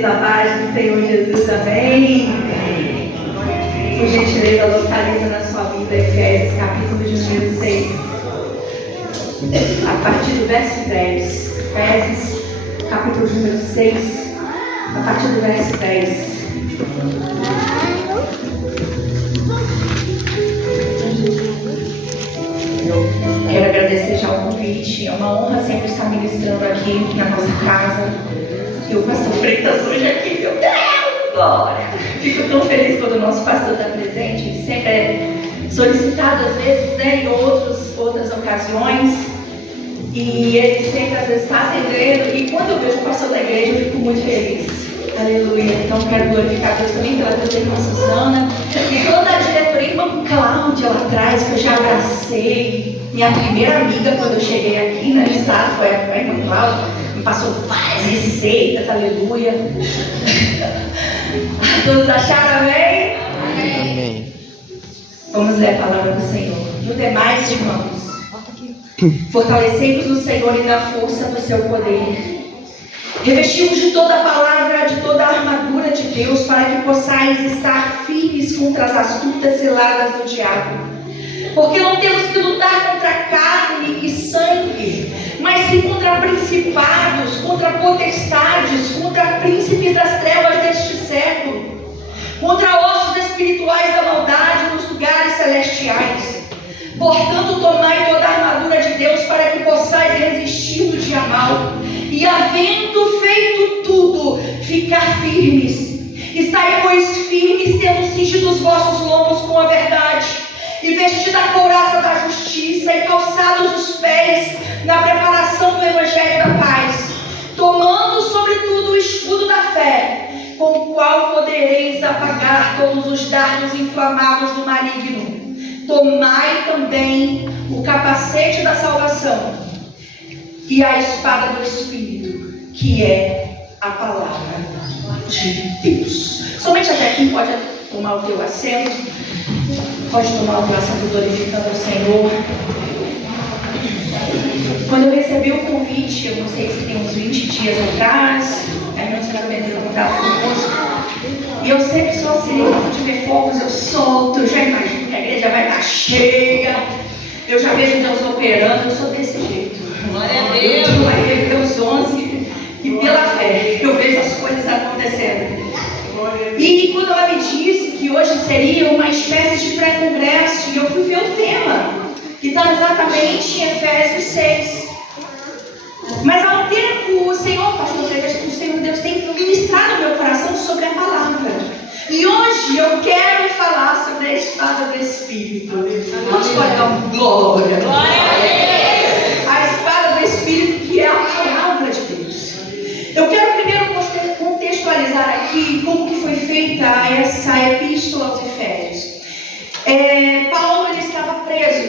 vocês a paz do Senhor Jesus, amém? Por gentileza, localiza na sua Bíblia Efésios, capítulo de número 6, a partir do verso 10. Efésios, capítulo de número 6, a partir do verso 10. Quero agradecer já o convite. É uma honra sempre estar ministrando aqui na nossa casa. E o pastor Freitas hoje aqui, meu Deus, glória! Fico tão feliz quando o nosso pastor está presente. Ele sempre é solicitado às vezes, né, em outras ocasiões. E ele sempre às vezes está atendendo. E quando eu vejo o pastor da igreja, eu fico muito feliz. Aleluia. Então quero glorificar Deus também pela vida da irmã Suzana e toda a diretoria, irmã Cláudia lá atrás, que eu já abracei. Minha primeira amiga quando eu cheguei aqui no estado foi a irmã Cláudia. Me passou várias receitas, aleluia. Todos acharam amém? Amém. Vamos ler a palavra do Senhor. No demais, irmãos, fortalecei-vos no Senhor e na força do seu poder. Revestimos de toda a palavra, de toda a armadura de Deus, para que possais estar firmes contra as astutas ciladas do diabo. Porque não temos que lutar contra carne e sangue, mas sim contra principados, contra potestades, contra príncipes das trevas deste século, contra hostes espirituais da maldade nos lugares celestiais. Portanto, tomai toda a armadura de Deus para que possais resistir no dia mau. E havendo feito tudo, ficar firmes. Estai, pois, firmes, tendo cingido os vossos lombos com a verdade, e vestida a couraça da justiça, e calçados os pés na preparação do evangelho da paz, tomando sobretudo o escudo da fé, com o qual podereis apagar todos os dardos inflamados do maligno. Tomai também o capacete da salvação e a espada do Espírito, que é a palavra de Deus. Somente até aqui pode tomar o teu assento. Pode tomar o teu assento glorificando ao Senhor. Quando eu recebi o convite, eu não sei se tem uns 20 dias atrás, a irmã Senhora Benedita contato conosco, e eu sempre sou assim, quando tiver fogos eu solto, eu já imagino que a igreja vai estar cheia, eu já vejo Deus operando, eu sou desse jeito. Glória a Deus. Eu vai ver Deus 11 e pela fé eu vejo as coisas acontecendo. E quando ela me disse que hoje seria uma espécie de pré-congresso, e eu fui ver o tema, que está exatamente em Efésios 6. Mas há um tempo o Senhor, pastor Freitas, o Senhor Deus tem ministrado no meu coração sobre a palavra. E hoje eu quero falar sobre a espada do Espírito. Vamos dar uma glória. Glória a Deus. A espada do Espírito, que é a palavra de Deus. Eu quero primeiro contextualizar aqui como que foi feita essa epístola aos Efésios. Paulo, ele estava preso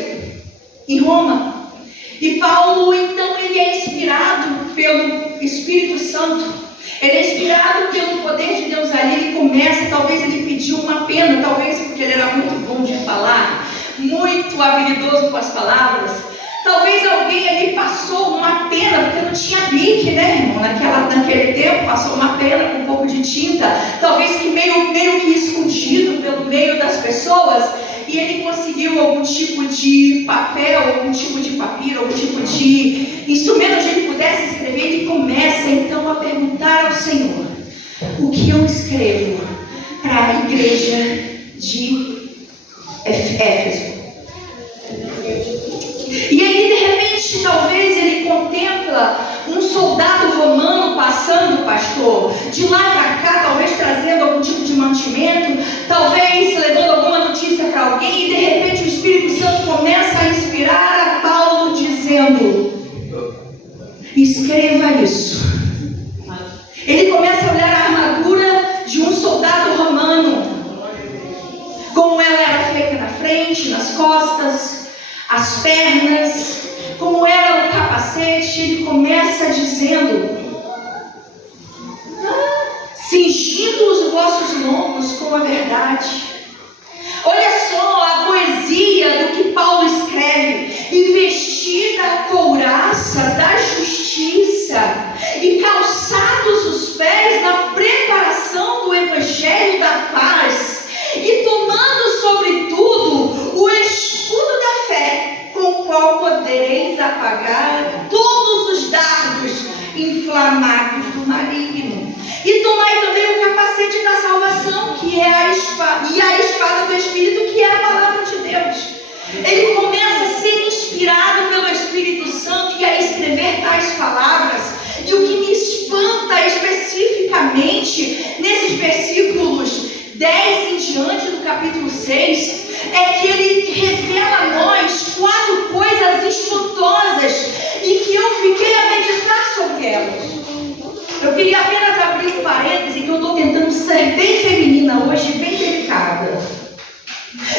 em Roma. E Paulo, então, ele é inspirado pelo Espírito Santo. Ele é inspirado pelo poder de Deus ali. Ele começa, talvez ele pediu uma pena, talvez porque ele era muito bom de falar, muito habilidoso com as palavras. Talvez alguém ali passou uma pena, porque não tinha bique, né, irmão? Naquele tempo, passou uma pena com um pouco de tinta, talvez que meio que escondido pelo meio das pessoas, e ele conseguiu algum tipo de papel, algum tipo de papiro, algum tipo de instrumento onde ele pudesse escrever. Ele começa então a perguntar ao Senhor: o que eu escrevo para a igreja de Éfeso? E aí, de repente, talvez ele contempla um soldado romano passando, pastor, de lá para cá, talvez trazendo algum tipo de mantimento, talvez levando alguma notícia para alguém, e de repente o Espírito Santo começa a inspirar a Paulo, dizendo: escreva isso. Ele começa a olhar a armadura de um soldado romano, como ela era feita na frente, nas costas, as pernas, como era o capacete. Ele começa dizendo: cingindo os vossos lombos com a verdade. Olha só a poesia do que Paulo escreve: e vestida a couraça da justiça, e calçados os pés na preparação apagar todos os dardos inflamados do maligno. E tomai também o capacete da salvação, que é a espada, e a espada do Espírito, que é a palavra de Deus. Ele começa a ser inspirado pelo Espírito Santo e a escrever tais palavras. E o que me espanta especificamente nesses versículos 10 em diante do capítulo 6 é que ele revela a nós 4 coisas espantosas e que eu fiquei a meditar sobre elas. Eu queria apenas abrir um parêntese, que eu estou tentando ser bem feminina hoje, bem delicada.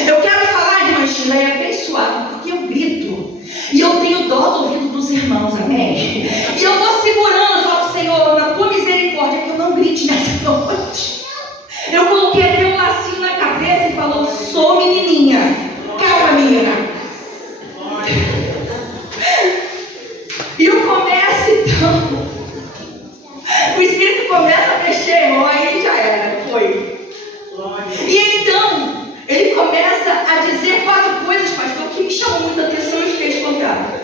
Eu quero falar de uma estileia bem suave, porque eu grito. E eu tenho dó do ouvido dos irmãos, amém? E eu vou segurando, falo, Senhor, na tua misericórdia, que eu não grite nessa noite. Eu coloquei até um lacinho na cabeça e falou, sou menininha. Calma, menina. E eu começo então. O Espírito começa a mexer, aí já era, foi. E então, ele começa a dizer 4 coisas, pastor, que me chamam muita atenção e fiquei espantada.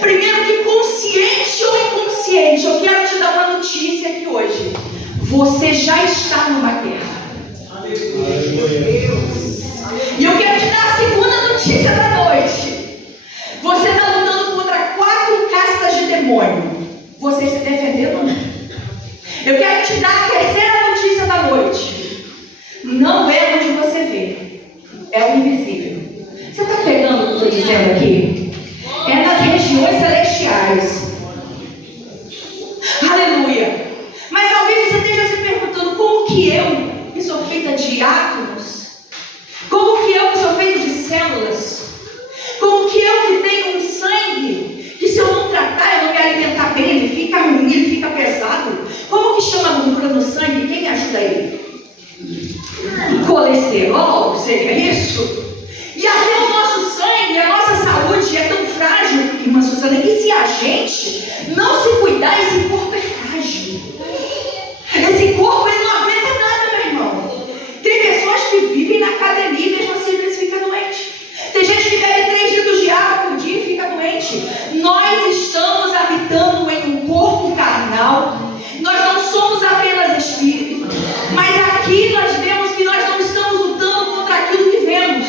Primeiro, que consciente ou inconsciente, eu quero te dar uma notícia aqui hoje. Você já está numa guerra. E eu quero te dar a segunda notícia da noite. Você está lutando contra 4 castas de demônio. Você se defendendo ou não? Eu quero te dar a terceira notícia da noite. Não é onde você vê, é o invisível. Você está pegando o que eu estou dizendo aqui? É nas regiões celestiais. Aleluia. Mas talvez você esteja se perguntando, como que eu, que sou feita de átomos, como que eu, que sou feita de células, como que eu, que tenho um sangue, que se eu não tratar, eu não me alimentar bem, ele fica ruim, ele fica pesado, como que chama a gordura no sangue? Quem me ajuda aí? Colesterol, seria isso? E até o nosso sangue, a nossa saúde é tão frágil, irmã Suzana, que se a gente não se cuidar, esse corpo é frágil. Esse corpo, ele não aguenta nada, meu irmão. Tem pessoas que vivem na academia e mesmo assim eles ficam doentes. Tem gente que bebe 3 litros de água por dia e fica doente. Nós estamos habitando em um corpo carnal. Nós não somos apenas espírito. Mas aqui nós vemos que nós não estamos lutando contra aquilo que vemos.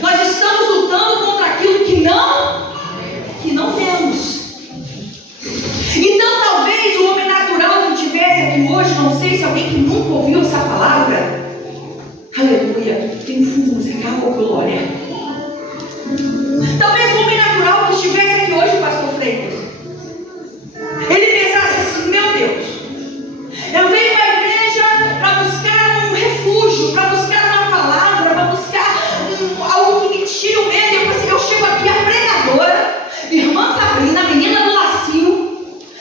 Nós estamos lutando contra aquilo que não vemos. Então talvez o homem natural que estivesse aqui hoje, não sei se alguém que nunca ouviu essa palavra, aleluia, tem fundo musical ou glória. Talvez o homem natural que estivesse aqui hoje, pastor Freitas, ele pensasse assim, meu Deus, eu venho à igreja para buscar um refúgio, para buscar uma palavra, para buscar algo que me tire o medo. Eu chego aqui, a pregadora, irmã Sabrina, a menina do lacinho,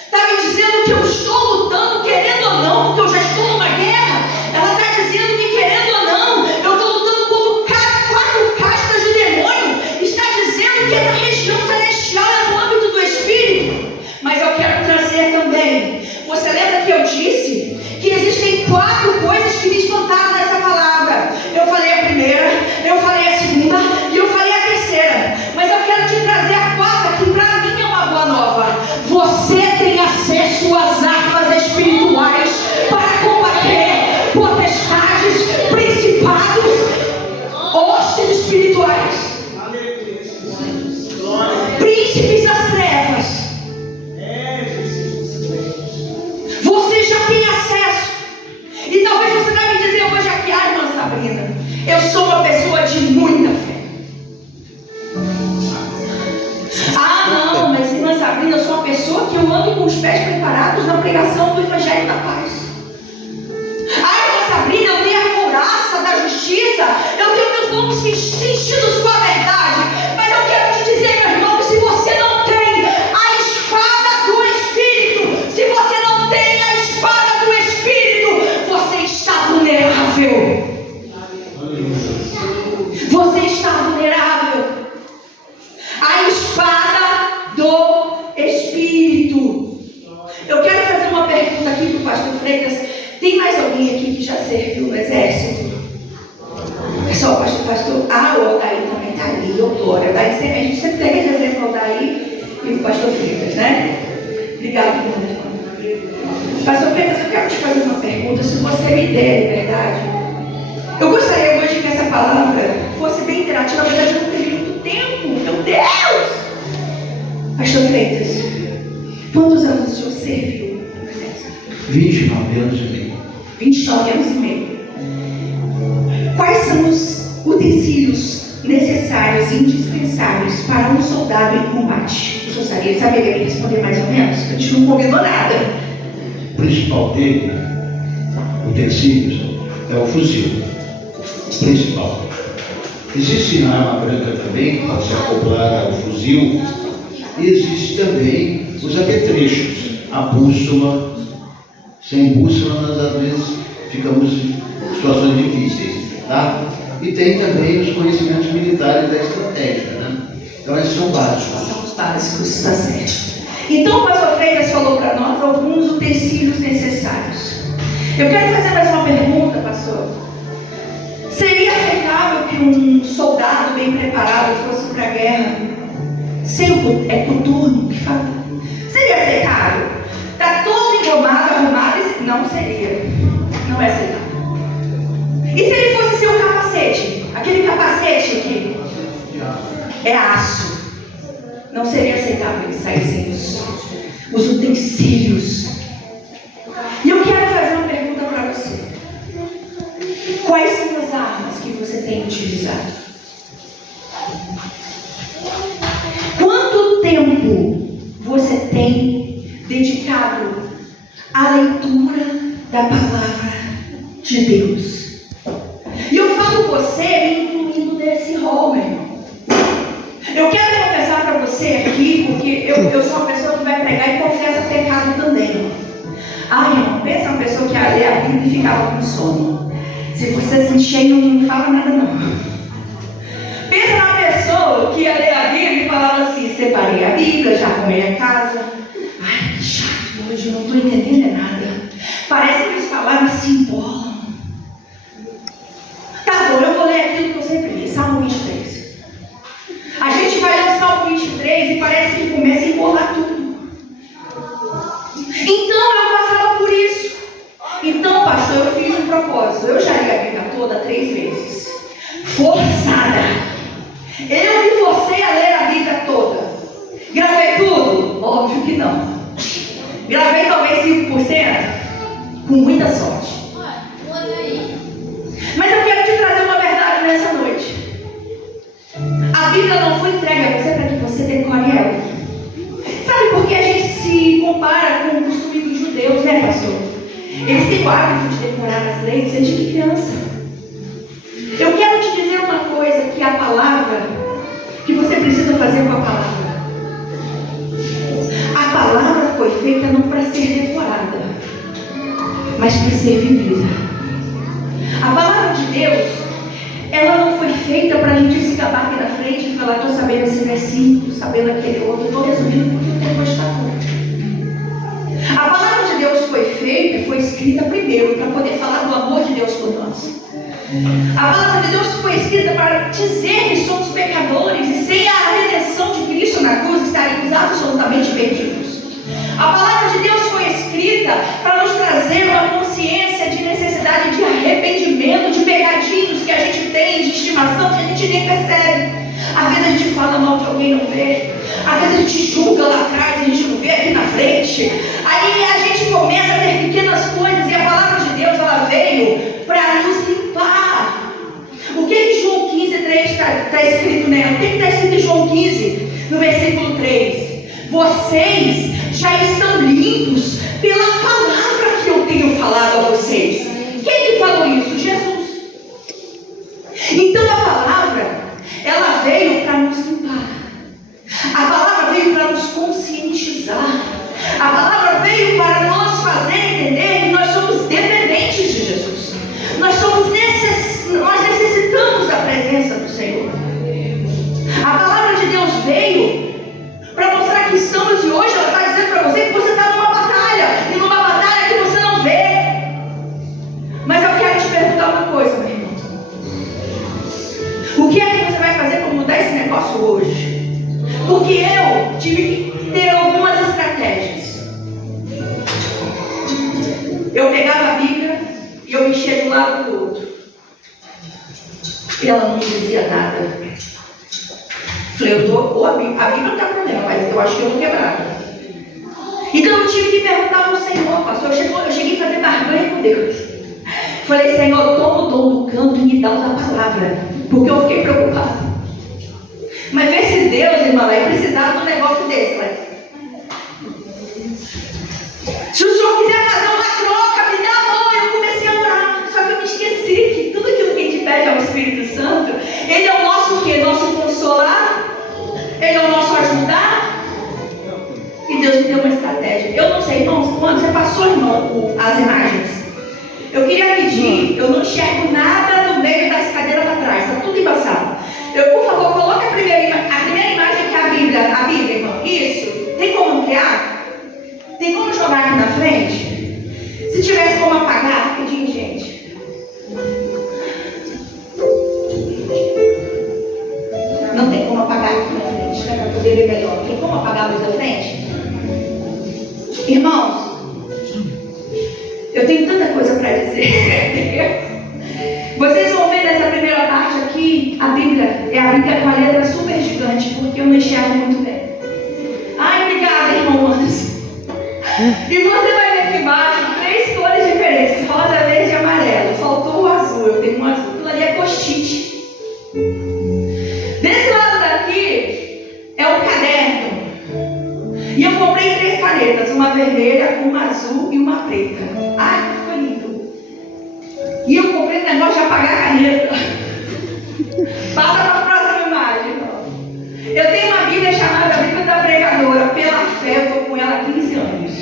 está me dizendo que eu estou lutando, querendo ou não, porque eu já estou numa guerra. Ela está dizendo que querendo ou não, eu estou lutando contra 4 castas de demônio. Está dizendo que é na região celestial, é no âmbito do Espírito. Mas eu quero trazer também, você lembra que eu disse que existem 4 coisas que me espantaram nessa palavra? Eu falei a primeira, eu falei a segunda e eu falei a terceira. Mas eu quero te trazer a 4ª, que para mim é uma boa nova. Você tem acesso às armas espirituais para combater potestades, principados, hostes espirituais, príncipes das trevas. Você já tem acesso. E talvez você vai me dizer hoje aqui, irmã Sabrina, eu sou uma pessoa de muita fé. Não, mas irmã Sabrina, eu sou uma pessoa que eu ando com os pés preparados na pregação do Evangelho da Paz. Irmã Sabrina, eu tenho a couraça da justiça, eu tenho meus lombos cingidos com a verdade. Mas eu quero te dizer, meu irmão, que se você não tem a espada do Espírito, se você não tem a espada do Espírito, você está vulnerável. Você está vulnerável. A espada do Espírito. Eu quero fazer uma pergunta aqui para o pastor Freitas. Tem mais alguém aqui que já serviu no exército? É só o pastor. O Aldair também está ali, glória. A gente sempre pega de exemplo o Aldair e o pastor Freitas, né? Obrigado, irmã. Pastor Freitas, eu quero te fazer uma pergunta, se você me der liberdade. Eu gostaria hoje que essa palavra fosse bem interativa, na verdade eu não teria muito tempo. Meu Deus! Pastor Freitas, quantos anos o senhor serviu? 29 anos e meio. 29 anos e meio. Quais são os utensílios necessários e indispensáveis para um soldado em combate? O senhor saberia me responder mais ou menos? A gente não combinou nada. O principal dele, utensílios, é o fuzil. Principal. Existe na arma branca também, que pode ser acoplada ao fuzil. E existe também os apetrechos, a bússola. Sem bússola, nós às vezes ficamos em situações difíceis, tá? E tem também os conhecimentos militares da estratégia, né? Então, esses são básicos. São os básicos, está certo. Então, o pastor Freitas falou para nós alguns utensílios necessários. Eu quero fazer mais uma pergunta, pastor. Seria aceitável que um soldado bem preparado fosse para a guerra sem o coturno que fala? Seria aceitável? Está todo engomado, arrumado? Não seria. Não é aceitável. E se ele fosse sem o capacete? Aquele capacete aqui é aço. Não seria aceitável ele sair sem os utensílios. E eu quero fazer uma pergunta para você. Quais são as armas que você tem utilizado? Quanto tempo você tem dedicado à leitura da palavra de Deus? E eu falo você me incluindo nesse rol, meu irmão. Eu quero confessar para você aqui, porque eu sou uma pessoa que vai pregar e confessa pecado também. Ai, irmão, pensa uma pessoa que lê a Bíblia e ficava com sono. Se você se encher, não fala nada não. Pensa numa pessoa que ia ler a Bíblia e falava assim: separei a Bíblia, já arrumei a casa. Ai, que chato, hoje eu não estou entendendo nada. Parece que as palavras se embolam. Tá bom, eu vou ler aquilo que eu sempre li, Salmo 23. A gente vai ler o Salmo 23 e parece que começa a embolar tudo. Então eu passava por isso. Então, pastor, eu fiz um propósito. Eu já li a Bíblia toda 3 vezes. Forçada. Eu me forcei a ler a Bíblia toda. Gravei tudo? Óbvio que não. Gravei talvez 5%? Com muita sorte. Mas eu quero te trazer uma verdade nessa noite. A Bíblia não foi entregue a você para que você decore ela. Sabe por que a gente se compara com o costume dos judeus, né, pastor? Eles têm o hábito de decorar as leis desde criança. Eu quero te dizer uma coisa, que a palavra, que você precisa fazer com a palavra. A palavra foi feita não para ser decorada, mas para ser vivida. A palavra de Deus, ela não foi feita para a gente se acabar aqui na frente e falar: estou sabendo esse versículo, sabendo aquele outro, estou resumindo porque o tempo está curto. A palavra de Deus foi feita, foi escrita primeiro para poder falar do amor de Deus por nós. A palavra de Deus foi escrita para dizer que somos pecadores e sem a redenção de Cristo na cruz estaríamos absolutamente perdidos. A palavra de Deus foi escrita para nos trazer uma consciência de necessidade de arrependimento, de pegadinhos que a gente tem, de estimação que a gente nem percebe. Às vezes a gente fala mal de alguém e não vê. Às vezes a gente julga lá atrás e a gente não vê aqui na frente. Aí a gente começa a ter pequenas coisas, e a palavra de Deus, ela veio para nos limpar. O que João 15:3 está escrito nela? O que está escrito em João 15, no versículo 3? Vocês já estão limpos pela palavra que eu tenho falado a vocês. Quem que falou isso? Jesus. Então a palavra, ela veio para nos limpar. A palavra veio para nos conscientizar. A palavra veio para nos fazer entender que nós somos dependentes de Jesus. Nós necessitamos da presença do Senhor. A palavra de Deus veio para mostrar que estamos, e hoje ela está dizendo para você que você está numa batalha, e numa batalha que você não vê. Mas eu quero te perguntar uma coisa, meu irmão. O que é que você vai fazer para mudar esse negócio hoje? Porque Porque eu tive que ter algumas estratégias. Eu pegava a Bíblia e eu mexia de um lado para o outro. E ela não dizia nada. Falei, a Bíblia não está problema, mas eu acho que eu vou quebrar. Então eu tive que perguntar ao Senhor, pastor. Eu cheguei a fazer barganha com Deus. Falei, Senhor, toma o dom do canto e me dá a palavra. Porque eu fiquei preocupada. Mas vê se Deus, irmã, vai precisar de um negócio desse, mas... Se o Senhor quiser fazer uma troca, me dá a mão. Eu comecei a orar. Só que eu me esqueci que tudo aquilo que a gente pede ao Espírito Santo, Ele é o nosso quê? Nosso consolar. Ele é o nosso ajudar. E Deus me deu uma estratégia. Eu não sei, irmãos, quando você passou, irmão, as imagens, eu queria pedir, eu não enxergo nada no meio das cadeiras para trás, está tudo embaçado. Por favor, coloque a primeira imagem que é a Bíblia, irmão. Isso. Tem como ampliar? Tem como jogar aqui na frente? Se tivesse como apagar, rapidinho, gente. Não tem como apagar aqui na frente, né? Para poder ver melhor. Tem como apagar a luz da frente? Irmãos, eu tenho tanta coisa para dizer. Vocês vão ver nessa primeira parte aqui, a Bíblia é a Bíblia com a letra super gigante, porque eu não enxergo muito bem. Ai, obrigada, irmão Anderson. E você vai ver aqui embaixo 3 cores diferentes: rosa, verde e amarelo. Faltou o azul, eu tenho um azul. Aquilo ali é post-it. Desse lado daqui é um caderno. E eu comprei 3 canetas, uma vermelha, uma azul e uma preta. Ai, ficou lindo. E eu comprei o negócio de apagar a caneta. Passa para a próxima imagem, irmão. Eu tenho uma Bíblia chamada Bíblia da Pregadora. Pela fé, eu estou com ela há 15 anos.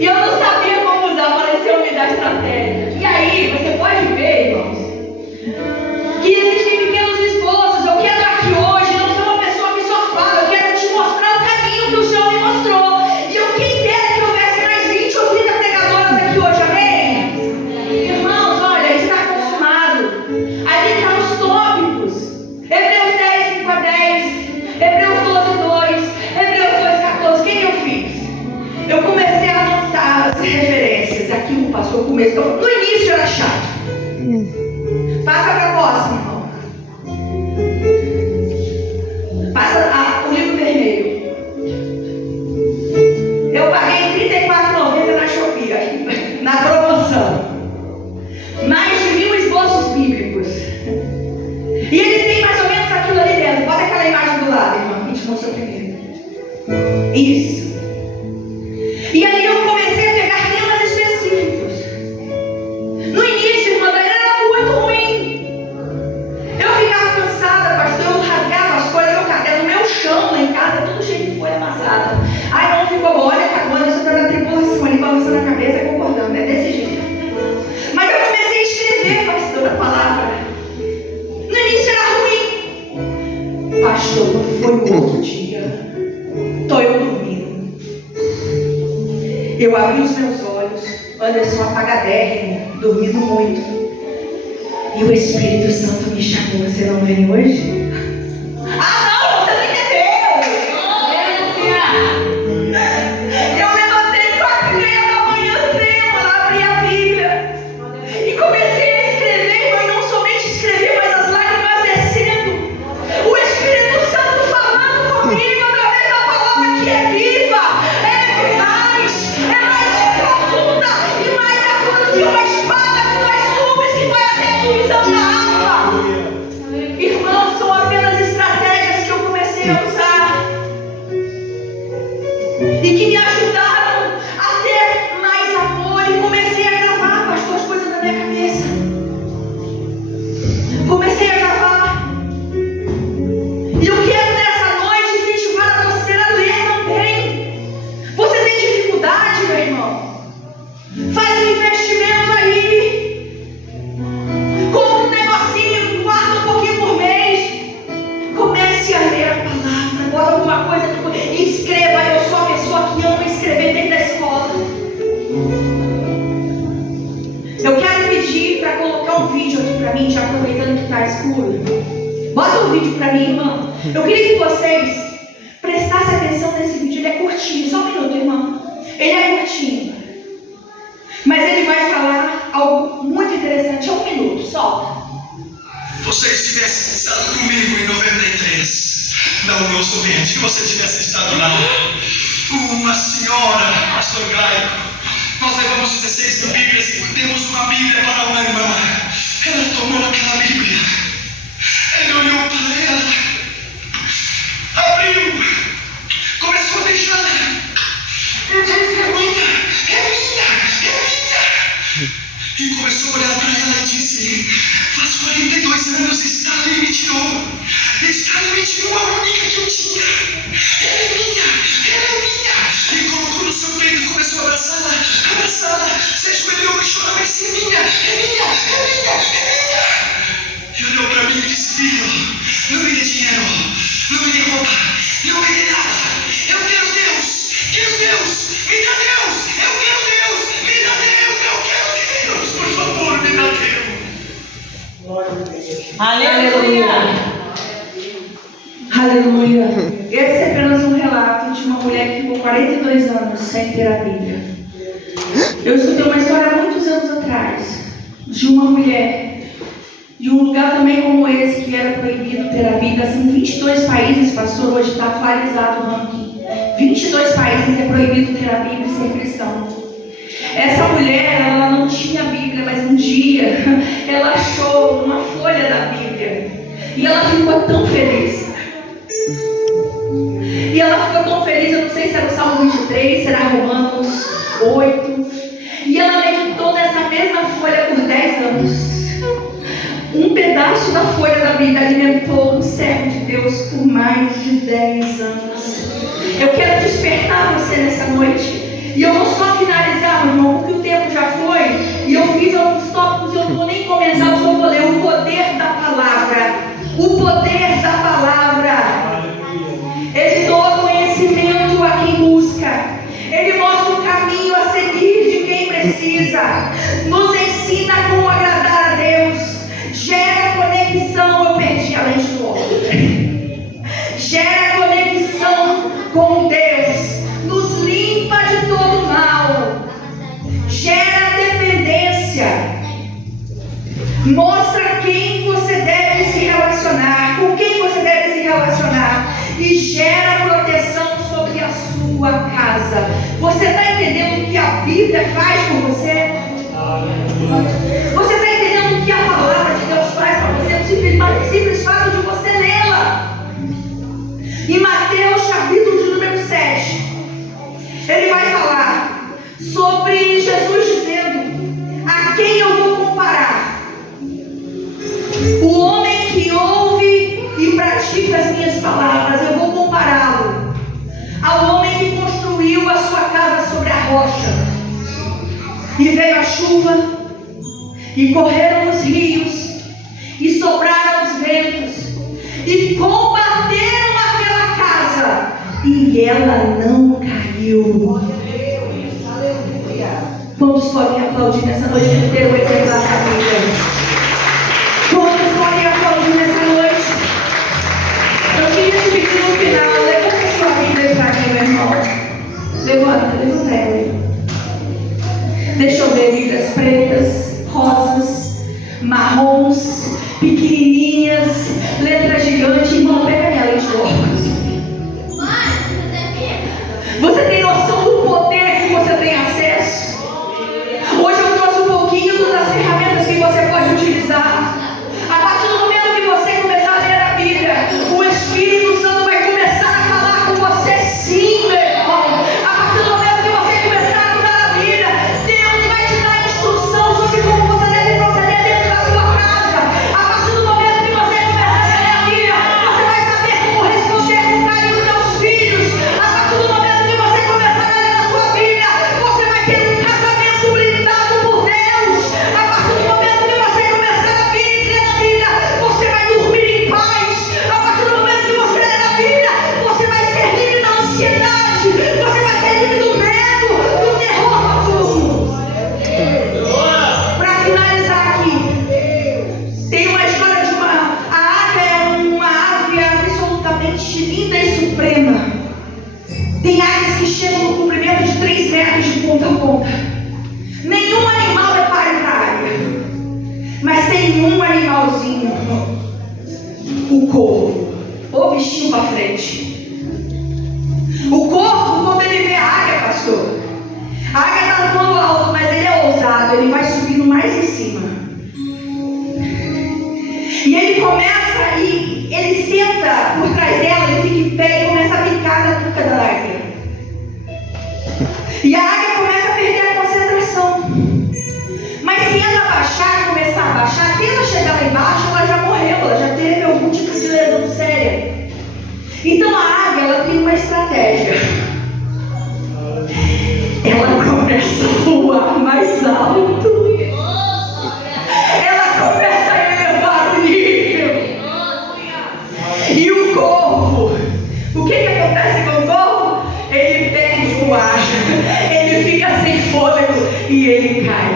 E eu não sabia como usar, apareceu me dar estratégia. E aí, você pode ver, irmãos, que existem pequenos esboços. Eu quero aqui hoje não ser uma pessoa que só fala, eu quero te mostrar o caminho que o Senhor me mostrou. E eu quem dera que houvesse mais 20 ou 30 pregadoras aqui hoje, amém? Irmãos, olha, está consumado. Ali estão os tópicos. Hebreus 10, 5 a 10, Hebreus 12, 2, Hebreus 2, 14. O que eu fiz? Eu comecei a anotar as referências. Aquilo passou o começo. No início era chato. Passa para a próxima, irmão. Passa o livro vermelho. Eu paguei R$ 34,90 na Shopee, aqui, na promoção. Mais de 1000 esboços bíblicos. E ele tem mais ou menos aquilo ali dentro. Bota aquela imagem do lado, irmão, que a gente mostrou primeiro. Isso. E aí eu comecei a pegar temas específicos. No início, irmã, era muito ruim. Eu ficava cansada, pastor, eu rasgava as folhas do meu caderno, no meu chão lá em casa, tudo cheio de folha amassada. Ai, não ficou bom, olha, acabou, eu estou na tribulação, ali balançando a cabeça, concordando, é desse jeito. Mas eu comecei a escrever, pastor, a palavra. No início era ruim. Pastor, quando foi o outro dia, estou eu dormindo. Eu abri os meus olhos, Anderson apagadérrimo, dormindo muito. E o Espírito Santo me chamou. Você não vem hoje? Ah, não, você não entendeu! Eu levantei 4h30 da manhã, trêmula, abri a Bíblia e comecei a escrever, irmão, e não somente escrever, mas as lágrimas descendo. O Espírito Santo falando comigo através da palavra que é viva, é mais profunda e mais aguda que uma espada de 2 gumes que vai até a divisão da alma. Irmãos, são apenas estratégias que eu comecei a usar e que me ajudaram a ter mais amor. E comecei a gravar, pastor, as coisas na minha cabeça. Comecei a gravar. E eu quero nessa noite incentivar você a ler também. Você tem dificuldade, meu irmão? Faz um investimento aí. Compra um negocinho, guarda um pouquinho por mês. Comece a ler a palavra. Bota alguma coisa, escreva. Eu sou a pessoa que ama escrever dentro da escola. Eu quero pedir para colocar um vídeo aqui para mim, já aproveitando que está escuro. Bota um vídeo para mim, irmã. Eu queria que vocês prestassem atenção nesse vídeo. Ele é curtinho, só um minuto, irmão. Ele é curtinho, mas ele vai falar algo muito interessante. É um minuto, solta. Você tivesse estado comigo em 93, na União Soviética, você tivesse estado lá, uma senhora, pastor Gaio, nós levamos 16 mil Bíblias e demos uma Bíblia para uma irmã. Ela tomou aquela Bíblia, ele olhou para ela, abriu, começou a beijar, e disse: é minha, é minha, é minha. E começou a olhar para ela e disse: faz 42 anos Stalin me tirou. Stalin me tirou a única que eu tinha. Ela é minha, ela é minha. E colocou no seu peito e começou a abraçá-la, abraçá-la. Se ajoelhou e chorou e disse: é minha, é minha, é minha, é minha. E olhou para mim e disse: filho, não me dê dinheiro, não me dê roupa, não me dê nada. Eu quero Deus, Deus, me dá Deus, eu quero Deus, me dá Deus, eu quero Deus, por favor, me dá Deus. Aleluia. Aleluia. Esse é apenas um relato de uma mulher que ficou 42 anos sem ter a Bíblia. Eu escutei uma história há muitos anos atrás de uma mulher de um lugar também como esse que era proibido ter a Bíblia. São 22 países, pastor, hoje está atualizado o ranking. 22 países é proibido ter a Bíblia e ser cristão. Essa mulher, ela não tinha Bíblia, mas um dia ela achou uma folha da Bíblia e ela ficou tão feliz. E ela ficou tão feliz, eu não sei se era o Salmo 23, será Romanos 8. E ela meditou nessa mesma folha por 10 anos. Um pedaço da folha da Bíblia alimentou um servo de Deus por mais de 10 anos. Eu quero despertar você nessa noite. E eu vou só finalizar, meu irmão, porque o tempo já foi. E eu fiz alguns tópicos, eu não vou nem começar, eu só vou ler o poder da palavra. O poder da palavra. Ele doa conhecimento a quem busca. Ele mostra o caminho a seguir de quem precisa. Nos ensina como agradar a Deus. Gera conexão, eu perdi a lente do óculos. Gera conexão com Deus. Nos limpa de todo mal. Gera dependência. Mostra quem você deve se relacionar, com quem você deve se relacionar. E gera proteção sobre a sua casa. Você está entendendo o que a Bíblia faz por você? Você está entendendo o que a palavra de Deus faz para você? O simples fato de você lê-la. Em Mateus capítulo de número 7, ele vai falar sobre Jesus dizendo: a quem eu vou comparar? O homem que ouve e pratica as minhas palavras, eu vou compará-lo ao homem que construiu a sua casa sobre a rocha. E veio a chuva, e correram os rios, e sopraram os ventos, e combateram aquela casa, e ela não caiu. Quantos podem aplaudir nessa noite por ter o exemplo da família? Quantos podem aplaudir nessa noite? Eu queria te pedir no final, levanta a sua Bíblia para mim, meu irmão. Levanta ela. Deixa eu ver Bíblias pretas, rosas, marrons, pequenininhas, letra gigante. Irmão, pega minha lente de óculos. Você tem noção do poder que você tem acesso? Hoje eu trouxe um pouquinho das ferramentas que você pode utilizar. A partir do momento que você começar a ler a Bíblia, o Espírito Santo vai começar a falar com você, sim, meu irmão. A partir do momento que você começar a usar a Bíblia, Deus vai te dar instrução sobre como você deve proceder dentro da sua casa. A partir do momento que você começar a ler a Bíblia, você vai saber como responder com carinho aos teus filhos. A partir do momento que você começar o corvo, o bichinho para frente. O corvo, quando ele vê a águia, pastor, a águia está voando alto, mas ele é ousado, ele vai subindo mais em cima. E ele começa aí, ele senta por trás dela, ele fica em pé e começa a picar na nuca da águia. E a águia começa a perder a concentração. Mas se ela começar a baixar, até ela chegar lá embaixo, ela já morreu, ela já teve algum tipo de lesão séria. Então a águia, ela tem uma estratégia. Ela começa a voar mais alto. Ela começa a elevar o nível. E o corvo, o que acontece com o corvo? Ele perde o ar, ele fica sem fôlego e ele cai.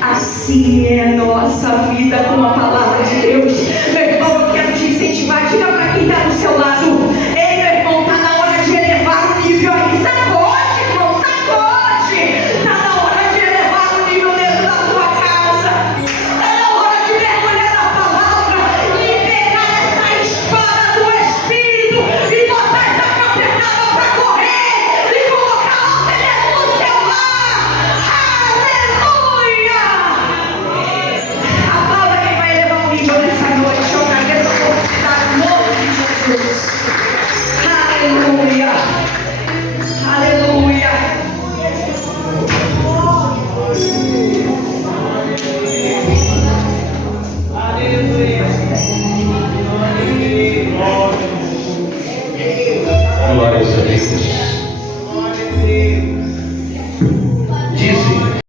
Assim é a nossa vida com a palavra de Deus. Meu irmão, eu quero te incentivar. Diga para quem está do seu lado: ei, meu irmão, está na hora de elevar o nível aí. Sacode, irmão, sacode. Está na hora de elevar o nível dentro da tua casa. Está na hora de mergulhar na palavra e pegar essa espada do Espírito e botar essa capetada para correr e colocar a dentro do seu lar. Aleluia! A palavra que vai elevar o nível nessa noite, eu agradeço a oportunidade no nome de Jesus. Aleluia! Aleluia! Glórias a Deus.